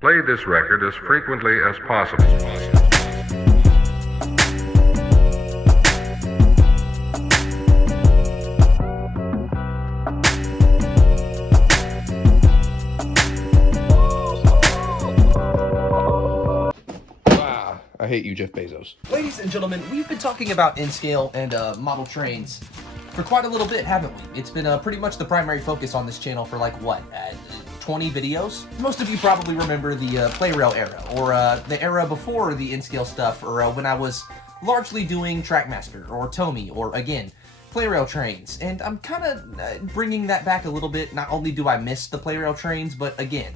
Play this record as frequently as possible. I hate you, Jeff Bezos. Ladies and gentlemen, we've been talking about N-scale and model trains for quite a little bit, haven't we? It's been pretty much the primary focus on this channel for like, what, 20 videos? Most of you probably remember the Plarail era, or the era before the N-scale stuff, or when I was largely doing Trackmaster, or Tomy, or again, Plarail trains. And I'm kind of bringing that back a little bit. Not only do I miss the Plarail trains, but again,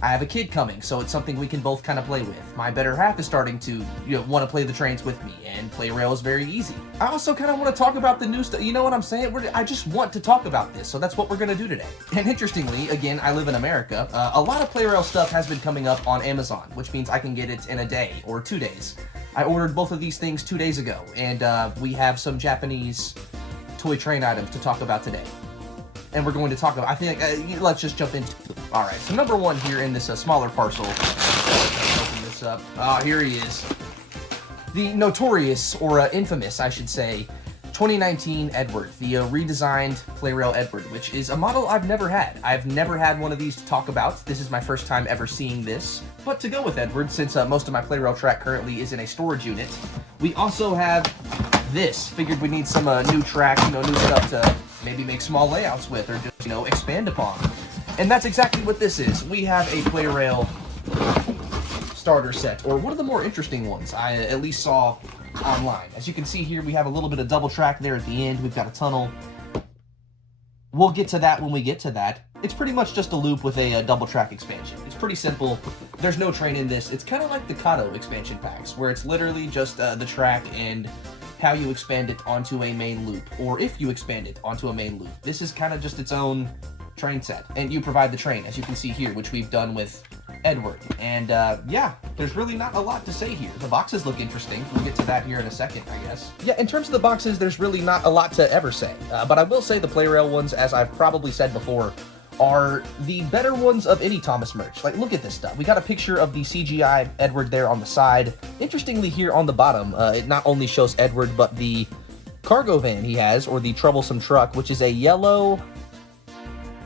I have a kid coming, so it's something we can both kind of play with. My better half is starting to, want to play the trains with me, and Plarail is very easy. I also kind of want to talk about the new stuff. You know what I'm saying? I just want to talk about this, so that's what we're going to do today. And interestingly, again, I live in America. A lot of Plarail stuff has been coming up on Amazon, which means I can get it in a day or 2 days. I ordered both of these things 2 days ago, and we have some Japanese toy train items to talk about today. And we're going to talk about, I think, let's just jump into it. All right, so number one here in this smaller parcel, open this up. Here he is. The notorious, or infamous, I should say, 2019 Edward, the redesigned Plarail Edward, which is a model I've never had. I've never had one of these to talk about. This is my first time ever seeing this. But to go with Edward, since most of my Plarail track currently is in a storage unit, we also have this. Figured we need some new track, new stuff to maybe make small layouts with, or just, expand upon. And that's exactly what this is. We have a Plarail starter set, or one of the more interesting ones I at least saw online. As you can see here, we have a little bit of double track there at the end. We've got a tunnel. We'll get to that when we get to that. It's pretty much just a loop with a double track expansion. It's pretty simple. There's no train in this. It's kind of like the Kato expansion packs, where it's literally just the track and how you expand it onto a main loop, or if you expand it onto a main loop. This is kind of just its own train set, and you provide the train, as you can see here, which we've done with Edward. And yeah, there's really not a lot to say here. The boxes look interesting. We'll get to that here in a second, I guess. Yeah, in terms of the boxes, there's really not a lot to ever say. But I will say the Plarail ones, as I've probably said before, are the better ones of any Thomas merch. Like, look at this stuff. We got a picture of the CGI Edward there on the side. Interestingly, here on the bottom, it not only shows Edward, but the cargo van he has, or the troublesome truck, which is a yellow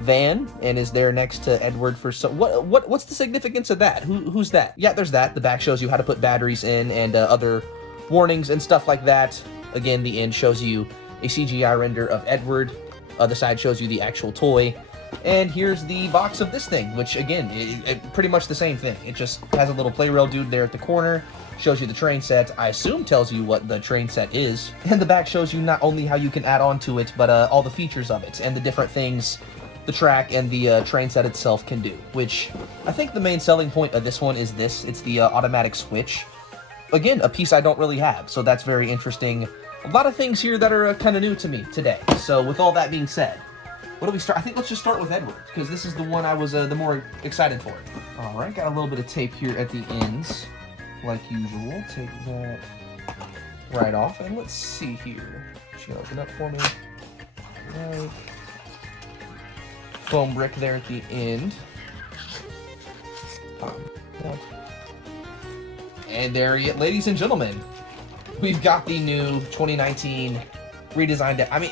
van, and is there next to Edward for so. What's the significance of that? Who's that? Yeah, there's that. The back shows you how to put batteries in, and other warnings and stuff like that. Again, the end shows you a CGI render of Edward. The side shows you the actual toy. And here's the box of this thing, which again, it pretty much the same thing. It just has a little Plarail dude there at the corner, shows you the train set, I assume tells you what the train set is, and the back shows you not only how you can add on to it, but all the features of it, and the different things the track and the train set itself can do, which I think the main selling point of this one is this. It's the automatic switch. Again, a piece I don't really have, so that's very interesting. A lot of things here that are kind of new to me today. So with all that being said, what do we start? I think let's just start with Edward, because this is the one I was the more excited for. All right, got a little bit of tape here at the ends, like usual. Take that right off, and let's see here. She gonna open up for me. Right. Foam brick there at the end. And there he is, ladies and gentlemen. We've got the new 2019 redesigned. I mean,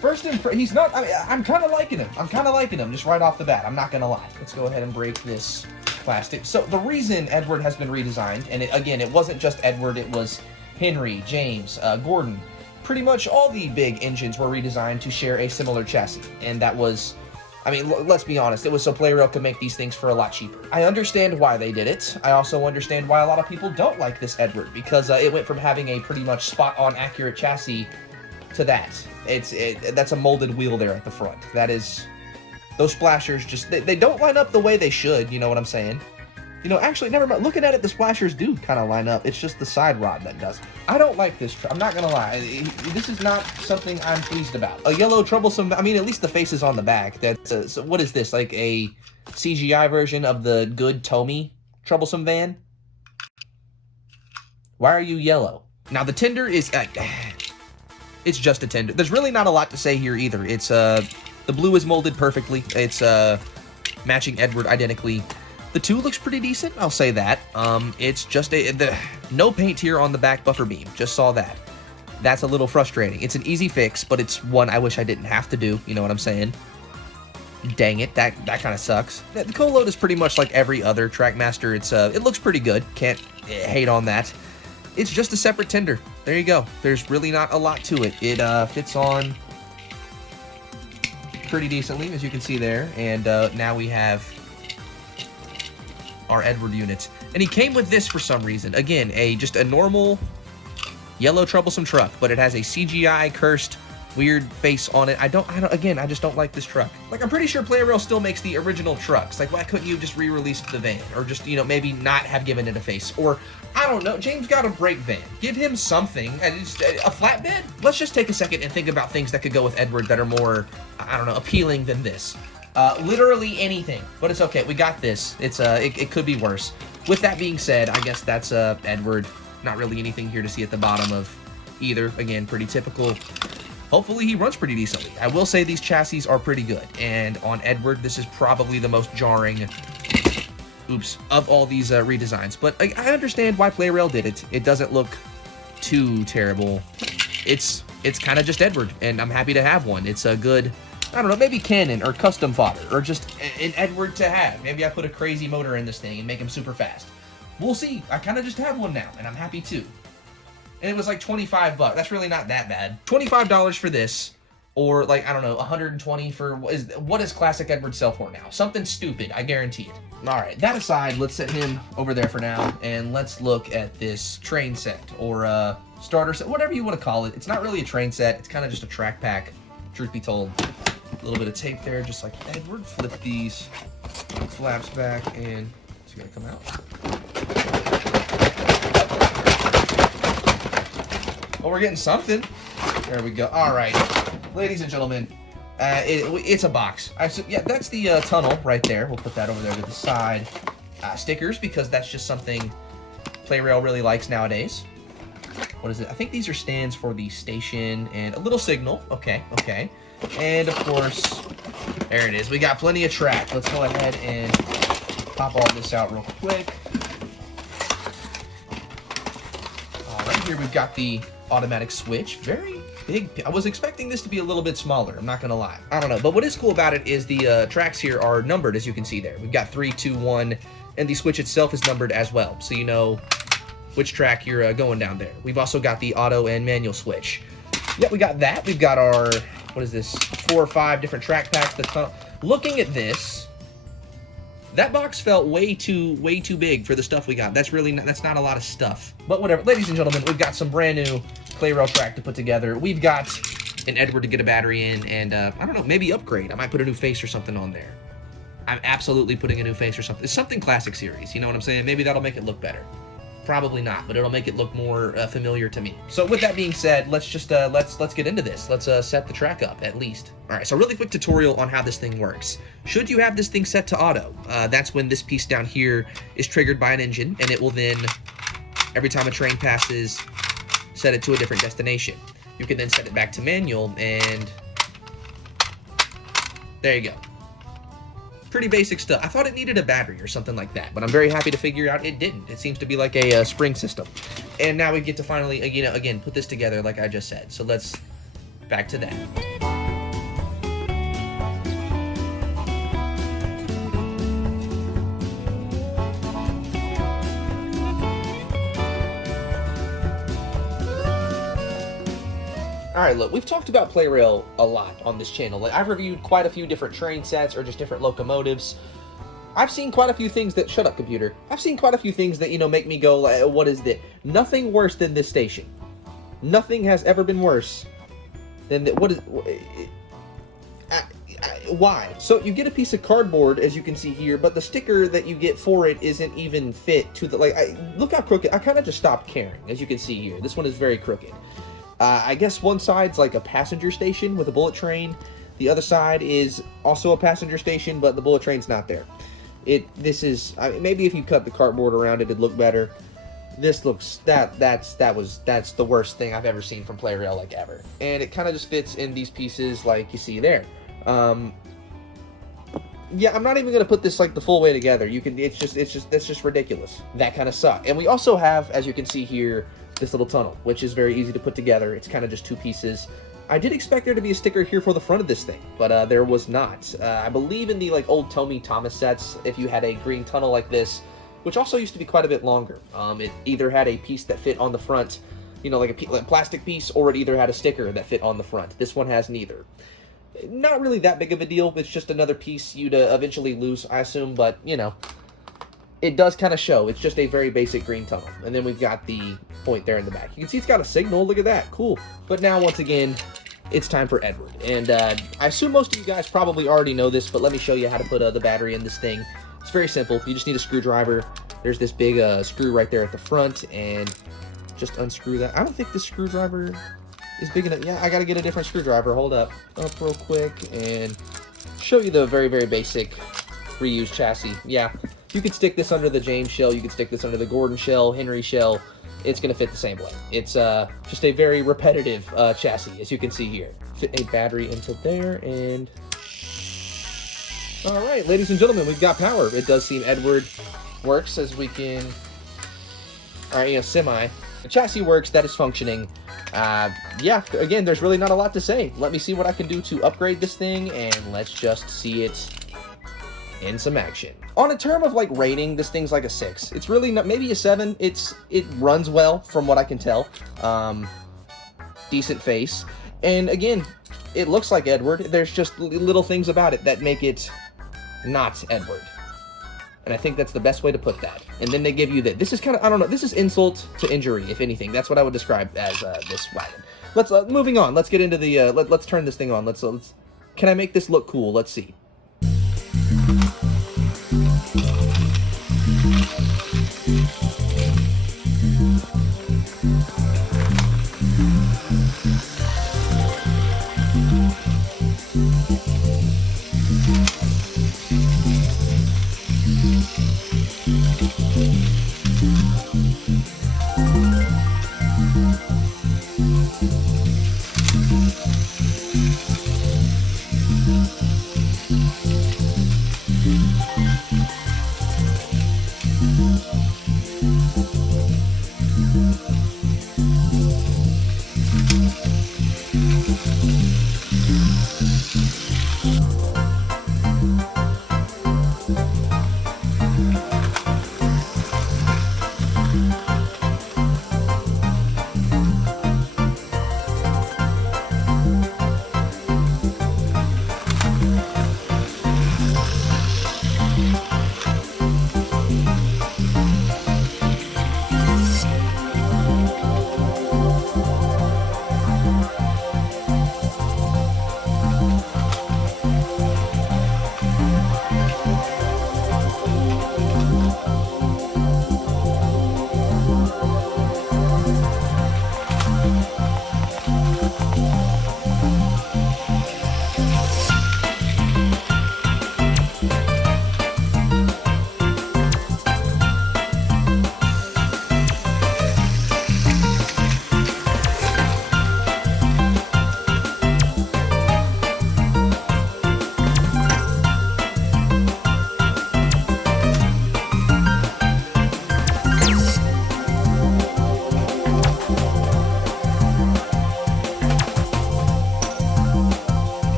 first he's not. I mean, I'm kind of liking him. I'm kind of liking him just right off the bat. I'm not gonna lie. Let's go ahead and break this plastic. So the reason Edward has been redesigned, and again, it wasn't just Edward. It was Henry, James, Gordon. Pretty much all the big engines were redesigned to share a similar chassis, and that was, I mean, let's be honest, it was so Plarail could make these things for a lot cheaper. I understand why they did it. I also understand why a lot of people don't like this Edward, because it went from having a pretty much spot-on accurate chassis to that. That's a molded wheel there at the front. That is, those splashers just, they don't line up the way they should, you know what I'm saying? Actually, never mind. Looking at it, the splashers do kind of line up. It's just the side rod that does. I don't like this. I'm not going to lie. This is not something I'm pleased about. A yellow troublesome, I mean, at least the face is on the back. That's so what is this? Like a CGI version of the good Tomy troublesome van? Why are you yellow? Now, the tender is... it's just a tender. There's really not a lot to say here either. It's, the blue is molded perfectly. It's, matching Edward identically. The 2 looks pretty decent, I'll say that. It's just no paint here on the back buffer beam. Just saw that. That's a little frustrating. It's an easy fix, but it's one I wish I didn't have to do. You know what I'm saying? Dang it, that kind of sucks. The co-load is pretty much like every other Trackmaster. It looks pretty good. Can't hate on that. It's just a separate tender. There you go. There's really not a lot to it. It fits on pretty decently, as you can see there. And now we have our Edward unit. And he came with this for some reason. Again, just a normal yellow troublesome truck, but it has a CGI cursed weird face on it. Again, I just don't like this truck. Like, I'm pretty sure Plarail still makes the original trucks. Like, why couldn't you just re-release the van? Or just, you know, maybe not have given it a face? Or, I don't know, James got a brake van. Give him something. A flatbed? Let's just take a second and think about things that could go with Edward that are more, I don't know, appealing than this. Literally anything. But it's okay, we got this. It could be worse. With that being said, I guess that's Edward. Not really anything here to see at the bottom of either. Again, pretty typical. Hopefully he runs pretty decently. I will say these chassis are pretty good. And on Edward, this is probably the most jarring, of all these redesigns. But I understand why Plarail did it. It doesn't look too terrible. It's kind of just Edward, and I'm happy to have one. It's a good, I don't know, maybe canon or custom fodder, or just an Edward to have. Maybe I put a crazy motor in this thing and make him super fast. We'll see. I kind of just have one now, and I'm happy too. And it was like 25 bucks. That's really not that bad. $25 for this, or like, I don't know, 120 for, what does classic Edward sell for now? Something stupid, I guarantee it. All right, that aside, let's set him over there for now, and let's look at this train set, or starter set, whatever you want to call it. It's not really a train set. It's kind of just a track pack, truth be told. A little bit of tape there, just like Edward. Flip these flaps back, and it's gonna come out. Well, we're getting something. There we go. All right, ladies and gentlemen, it's a box. Yeah, that's the tunnel right there. We'll put that over there to the side. Stickers, because that's just something Plarail really likes nowadays. What is it? I think these are stands for the station and a little signal. Okay. And of course, there it is. We got plenty of track. Let's go ahead and pop all this out real quick. All right, here we've got the automatic switch. Very big. I was expecting this to be a little bit smaller, I'm not gonna lie. I don't know, but what is cool about it is the tracks here are numbered, as you can see there. We've got 3, 2, 1, and the switch itself is numbered as well, so you know which track you're going down there. We've also got the auto and manual switch. Yep, we got that. We've got our, what is this, 4 or 5 different track packs. Looking at this, that box felt way too big for the stuff we got. That's not a lot of stuff. But whatever, ladies and gentlemen, we've got some brand new Plarail track to put together. We've got an Edward to get a battery in, and I don't know, maybe upgrade. I might put a new face or something on there. I'm absolutely putting a new face or something. It's something classic series, you know what I'm saying? Maybe that'll make it look better. Probably not, but it'll make it look more familiar to me. So with that being said, let's just let's get into this. Let's set the track up at least. All right, so really quick tutorial on how this thing works. Should you have this thing set to auto, that's when this piece down here is triggered by an engine, and it will then, every time a train passes, set it to a different destination. You can then set it back to manual, and there you go. Pretty basic stuff. I thought it needed a battery or something like that, but I'm very happy to figure out it didn't. It seems to be like a spring system. And now we get to finally, you know, again, put this together like I just said. So let's back to that. All right, look, we've talked about Plarail a lot on this channel. Like, I've reviewed quite a few different train sets or just different locomotives. I've seen quite a few things that, shut up, computer. I've seen quite a few things that, you know, make me go, like, what is this? Nothing worse than this station. Nothing has ever been worse than that. What is, why? So you get a piece of cardboard, as you can see here, but the sticker that you get for it isn't even fit to the, like, look how crooked. I kind of just stopped caring, as you can see here. This one is very crooked. I guess one side's like a passenger station with a bullet train. The other side is also a passenger station, but the bullet train's not there. This is, maybe if you cut the cardboard around it, it'd look better. This looks, that's the worst thing I've ever seen from Plarail, like, ever. And it kind of just fits in these pieces like you see there. Yeah, I'm not even gonna put this like the full way together. You can, that's just ridiculous. That kind of sucks. And we also have, as you can see here, this little tunnel, which is very easy to put together. It's kind of just two pieces. I did expect there to be a sticker here for the front of this thing, but there was not. I believe in the like old Tommy Thomas sets, if you had a green tunnel like this, which also used to be quite a bit longer, it either had a piece that fit on the front, you know, like a plastic piece, or it either had a sticker that fit on the front. This one has neither. Not really that big of a deal. It's just another piece you'd eventually lose, I assume, but, you know, it does kind of show. It's just a very basic green tunnel. And then we've got the point there in the back. You can see it's got a signal. Look at that. Cool. But now, once again, it's time for Edward. And I assume most of you guys probably already know this, but let me show you how to put the battery in this thing. It's very simple. You just need a screwdriver. There's this big screw right there at the front, and just unscrew that. I don't think this screwdriver is big enough. Yeah, I gotta get a different screwdriver. Hold up real quick and show you the very, very basic reused chassis. Yeah, you could stick this under the James shell, you could stick this under the Gordon shell, Henry shell. It's gonna fit the same way. It's just a very repetitive chassis, as you can see here. Fit a battery into there, and all right, ladies and gentlemen, we've got power. It does seem Edward works, as we can, all right, you know, semi. The chassis works, that is functioning. Yeah, again, there's really not a lot to say. Let me see what I can do to upgrade this thing, and let's just see it in some action. On a term of like rating, this thing's like a 6. It's really not, maybe a 7. It runs well from what I can tell. Decent face. And again, it looks like Edward. There's just little things about it that make it not Edward. And I think that's the best way to put that. And then they give you that. This is kind of, I don't know, this is insult to injury, if anything. That's what I would describe as this wagon. Let's, moving on. Let's get into the, let's turn this thing on. Let's, can I make this look cool? Let's see.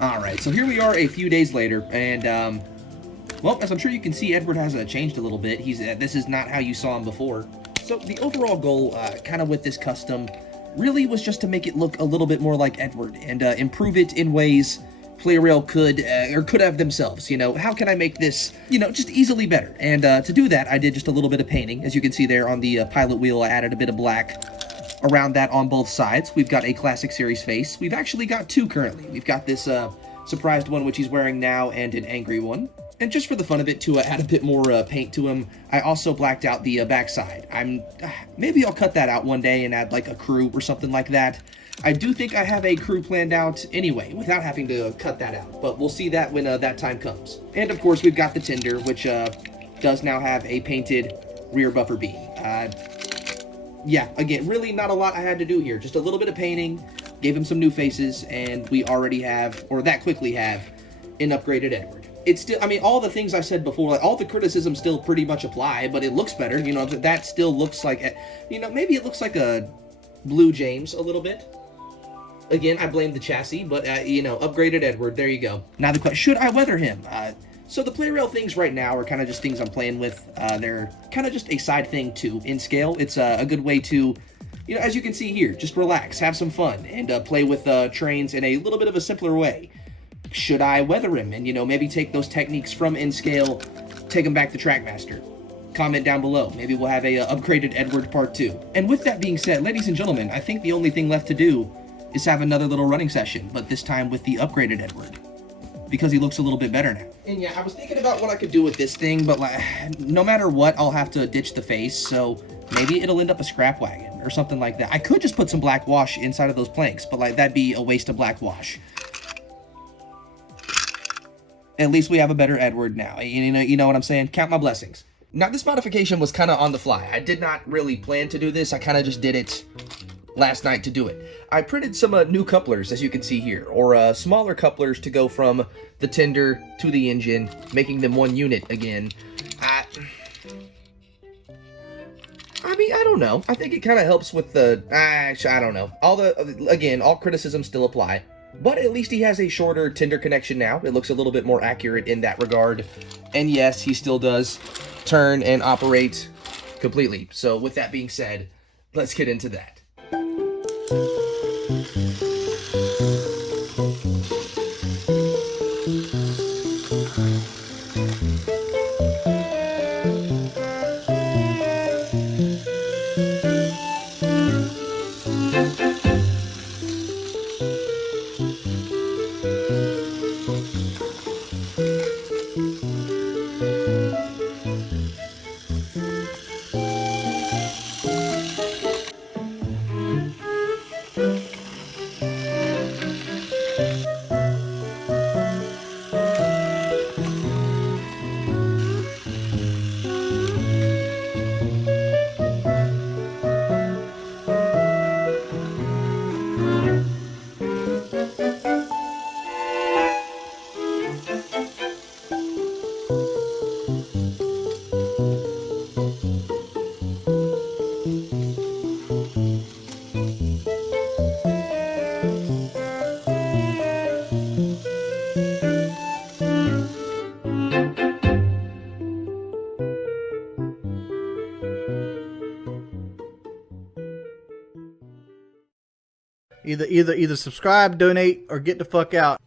Alright, so here we are a few days later, and, well, as I'm sure you can see, Edward has changed a little bit. This is not how you saw him before. So the overall goal, kind of with this custom, really was just to make it look a little bit more like Edward, and improve it in ways Plarail could have themselves. You know, how can I make this, you know, just easily better? And to do that, I did just a little bit of painting. As you can see there on the pilot wheel, I added a bit of black around that on both sides. We've got a Classic Series face. We've actually got two currently. We've got this surprised one, which he's wearing now, and an angry one. And just for the fun of it, to add a bit more paint to him, I also blacked out the backside. Maybe I'll cut that out one day and add like a crew or something like that. I do think I have a crew planned out anyway, without having to cut that out, but we'll see that when that time comes. And of course, we've got the Tinder, which does now have a painted rear buffer beam. Yeah, again, really not a lot I had to do here. Just a little bit of painting, gave him some new faces, and we already have, or that quickly have, an upgraded Edward. It's still, I mean, all the things I said before, like, all the criticisms still pretty much apply, but it looks better. You know, that still looks like, you know, maybe it looks like a Blue James a little bit. Again, I blame the chassis, but, you know, upgraded Edward, there you go. Now the question, should I weather him? So the Plarail things right now are kind of just things I'm playing with. They're kind of just a side thing too. In scale, it's a good way to, you know, as you can see here, just relax, have some fun, and play with trains in a little bit of a simpler way. Should I weather him and, you know, maybe take those techniques from in scale, take them back to Trackmaster? Comment down below. Maybe we'll have a upgraded Edward Part 2. And with that being said, ladies and gentlemen, I think the only thing left to do is have another little running session, but this time with the upgraded Edward, because he looks a little bit better now. And yeah, I was thinking about what I could do with this thing, but like, no matter what, I'll have to ditch the face, so maybe it'll end up a scrap wagon or something like that. I could just put some black wash inside of those planks, but like, that'd be a waste of black wash. At least we have a better Edward now. You know what I'm saying? Count my blessings. Now, this modification was kind of on the fly. I did not really plan to do this. I kind of just did it last night to do it. I printed some new couplers, as you can see here, or smaller couplers to go from the Tinder to the engine, making them one unit again. I mean, I don't know. I think it kind of helps with the... I don't know. All criticisms still apply. But at least he has a shorter Tinder connection now. It looks a little bit more accurate in that regard. And yes, he still does turn and operate completely. So with that being said, let's get into that. Either subscribe, donate, or get the fuck out.